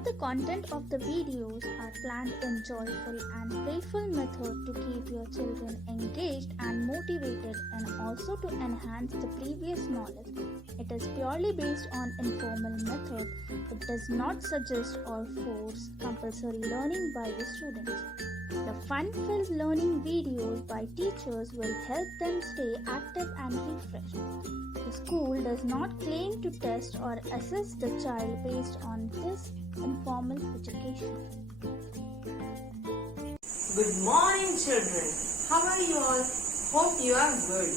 All the content of the videos are planned in joyful and playful method to keep your children engaged and motivated and also to enhance the previous knowledge. It is purely based on informal method. It does not suggest or force compulsory learning by the students. The fun-filled learning videos by teachers will help them stay active and refreshed. The school does not claim to test or assess the child based on this informal education. Good morning, children. How are you all? Hope you are good.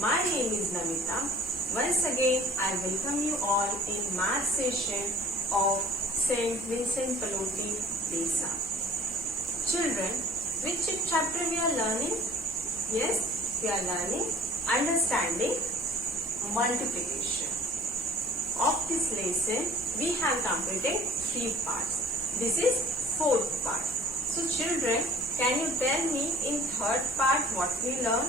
My name is Namita. Once again, I welcome you all in math session of St. Vincent Pallotti Desa. Children, which chapter we are learning? Yes, we are learning understanding multiplication. Of this lesson, we have completed 3 parts. This is 4th part. So children, can you tell me in 3rd part what we learned?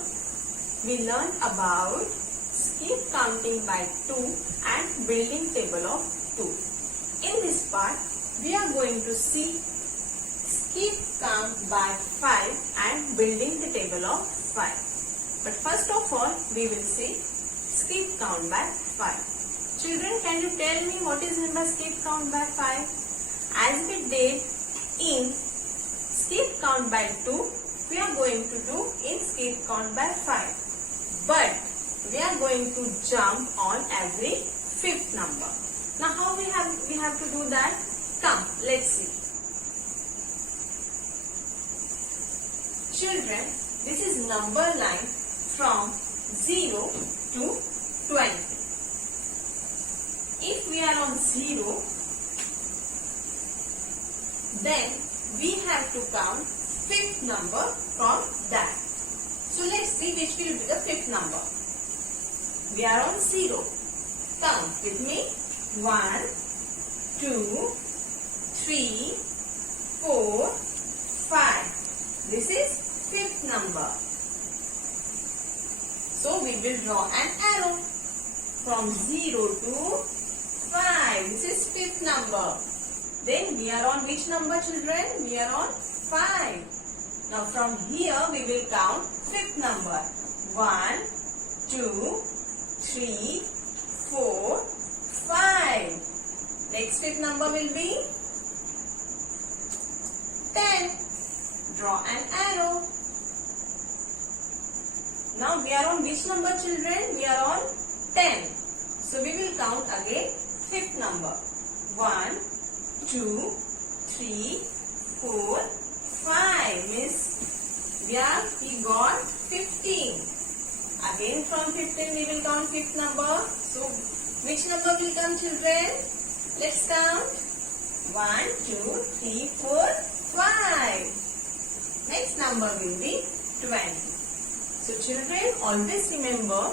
We learned about skip counting by 2 and building table of 2. In this part, we are going to see skip count by 5 and building the table of 5. But first of all, we will see skip count by 5. Children, can you tell me what is meant by skip count by 5? As we did in skip count by 2, we are going to do in skip count by 5. But we are going to jump on every 5th number. Now how we have to do that? Come, let's see. Children, this is number line from 0 to 20. If we are on 0, then we have to count 5th number from that. So let's see which will be the 5th number. We are on 0. Count with me. 1, 2, 3, 4, 5. This is 5th number. So we will draw an arrow from 0 to 5. This is 5th number. Then we are on which number, children? We are on 5. Now from here we will count 5th number. 1, 2, 3, 4, 5. Next 5th number will be 10. Draw an arrow. Now we are on which number, children? We are on 10. So we will count again 5th number. 1, 2, 3, 4, 5. Means we got 15. Again from 15 we will count 5th number. So which number will come, children? Let's count. 1, 2, 3, 4, 5. Next number will be 20. So children, always remember,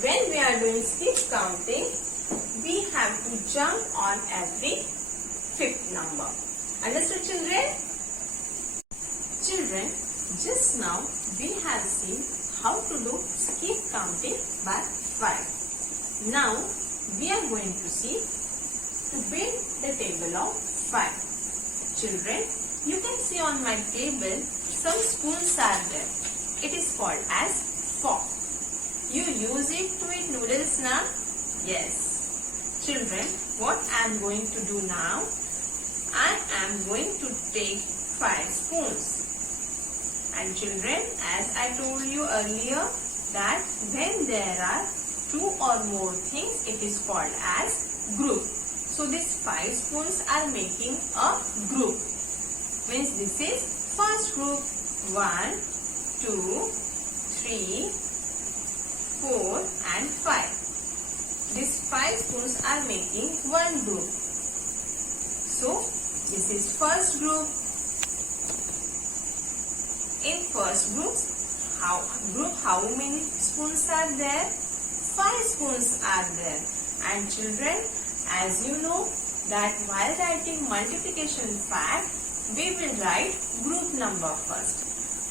when we are doing skip counting, we have to jump on every 5th number. Understood, children? Children, just now we have seen how to do skip counting by 5. Now we are going to see to build the table of 5. Children, you can see on my table some spoons are there. It is called as fork. You use it to eat noodles now? Yes. Children, what I am going to do now? I am going to take 5 spoons. And children, as I told you earlier, that when there are 2 or more things, it is called as group. So these 5 spoons are making a group. Means this is first group. 1, 2, 3, 4 and 5. These 5 spoons are making one group. So this is first group. In first group, how many spoons are there? 5 spoons are there. And children, as you know that while writing multiplication fact, we will write group number first.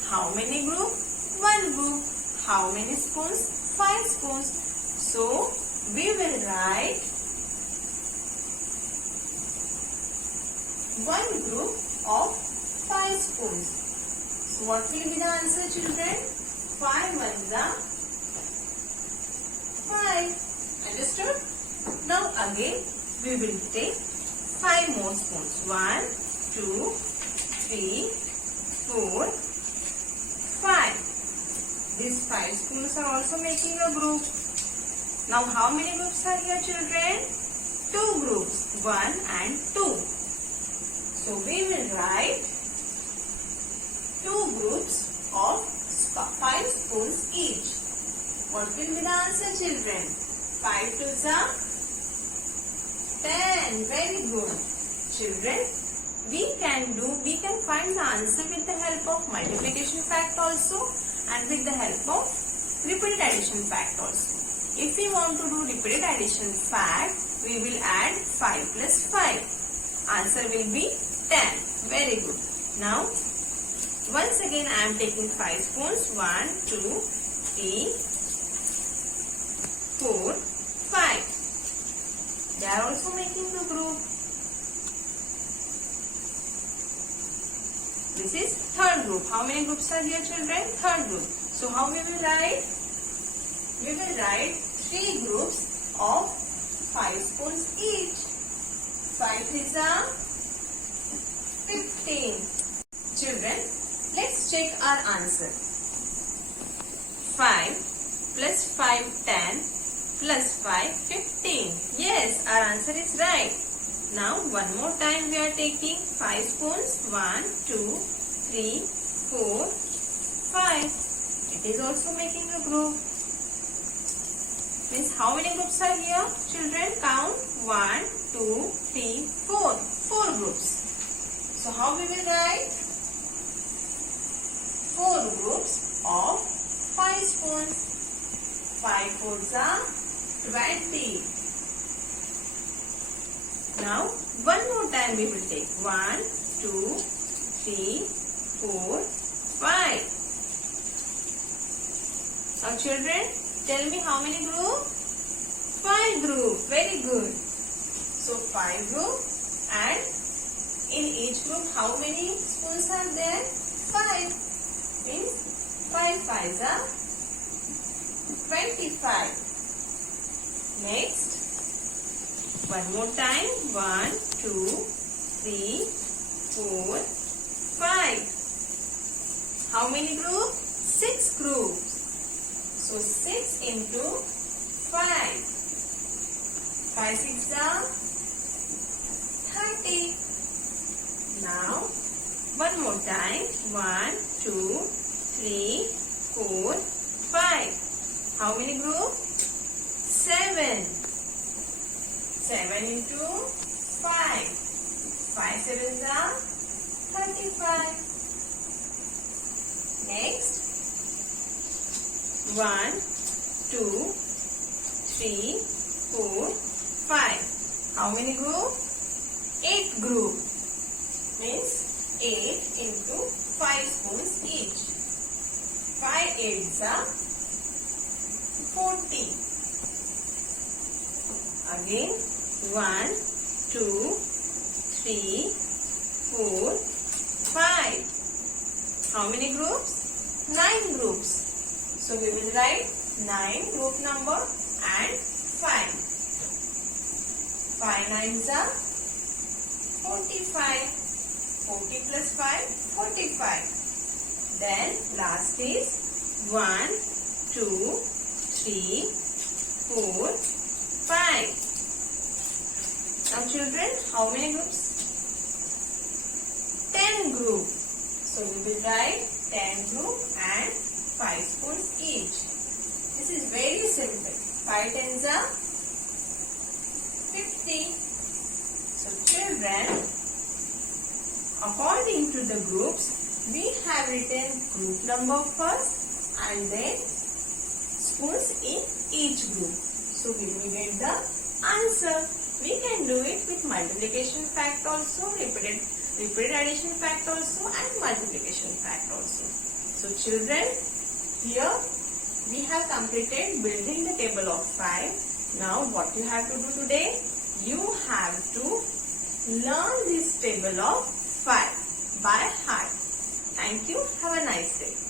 How many group? One group. How many spoons? 5 spoons. So we will write one group of 5 spoons. So what will be the answer, children? 5 ones are 5. Understood? Now again we will take 5 more spoons. 1, 2, 3, 4, 5. These 5 spoons are also making a group. Now how many groups are here, children? 2 groups, 1 and 2. So we will write 2 groups of 5 spoons each. What will be the answer, children? 5 twos are 10. Very good. Children, we can find the answer with the help of multiplication fact also and with the help of repeated addition fact also. If we want to do repeated addition fact, we will add 5 plus 5. Answer will be 10. Very good. Now, once again I am taking 5 spoons. 1, 2, 3, 4, 5. They are also making the group. This is third group. How many groups are here, children? Third group. So how we will write? We will write 3 groups of 5 spoons each. 5 is 15. Children, let's check our answer. 5 plus 5, 10 plus 5, 15. Yes, our answer is right. Now, one more time we are taking 5 spoons. 1, 2, 3, 4, 5. It is also making a group. Means how many groups are here? Children, count. 1, 2, 3, 4. 4 groups. So how we will write? 4 groups of 5 spoons. 5 fours are 20. Now, one more time we will take 1, 2, 3, 4, 5. Now children, tell me how many group? 5 group. Very good. So 5 group, and in each group how many spoons are there? 5. Means 5 5s are 25. Next, one more time. 1, 2, 3, 4, 5. How many groups? 6 groups. So 6 into 5. 5 6 are 30. Now, one more time. 1, 2, 3, 4, 5. How many groups? 7. 7 into 5. 5 sevens are 35. Next, 1, 2, 3, 4, 5. How many group? 8 group. Means 8 into 5 spoons each. 5 8s are 40. Again, 1, 2, 3, 4, 5. How many groups? 9 groups. So we will write 9 group number and 5. 5 9s are 45. 40 plus 5, 45. Then last is 1, 2, 3, 4, 5. Now children, how many groups? 10 group. So we will write 10 group and 5 spoons each. This is very simple. 5 tens are 50. So children, according to the groups, we have written group number first and then spoons in each group. So we will get the answer. We can do it with multiplication fact also, repeated addition fact also, and multiplication fact also. So children, here we have completed building the table of 5. Now what you have to do today? You have to learn this table of 5 by heart. Thank you. Have a nice day.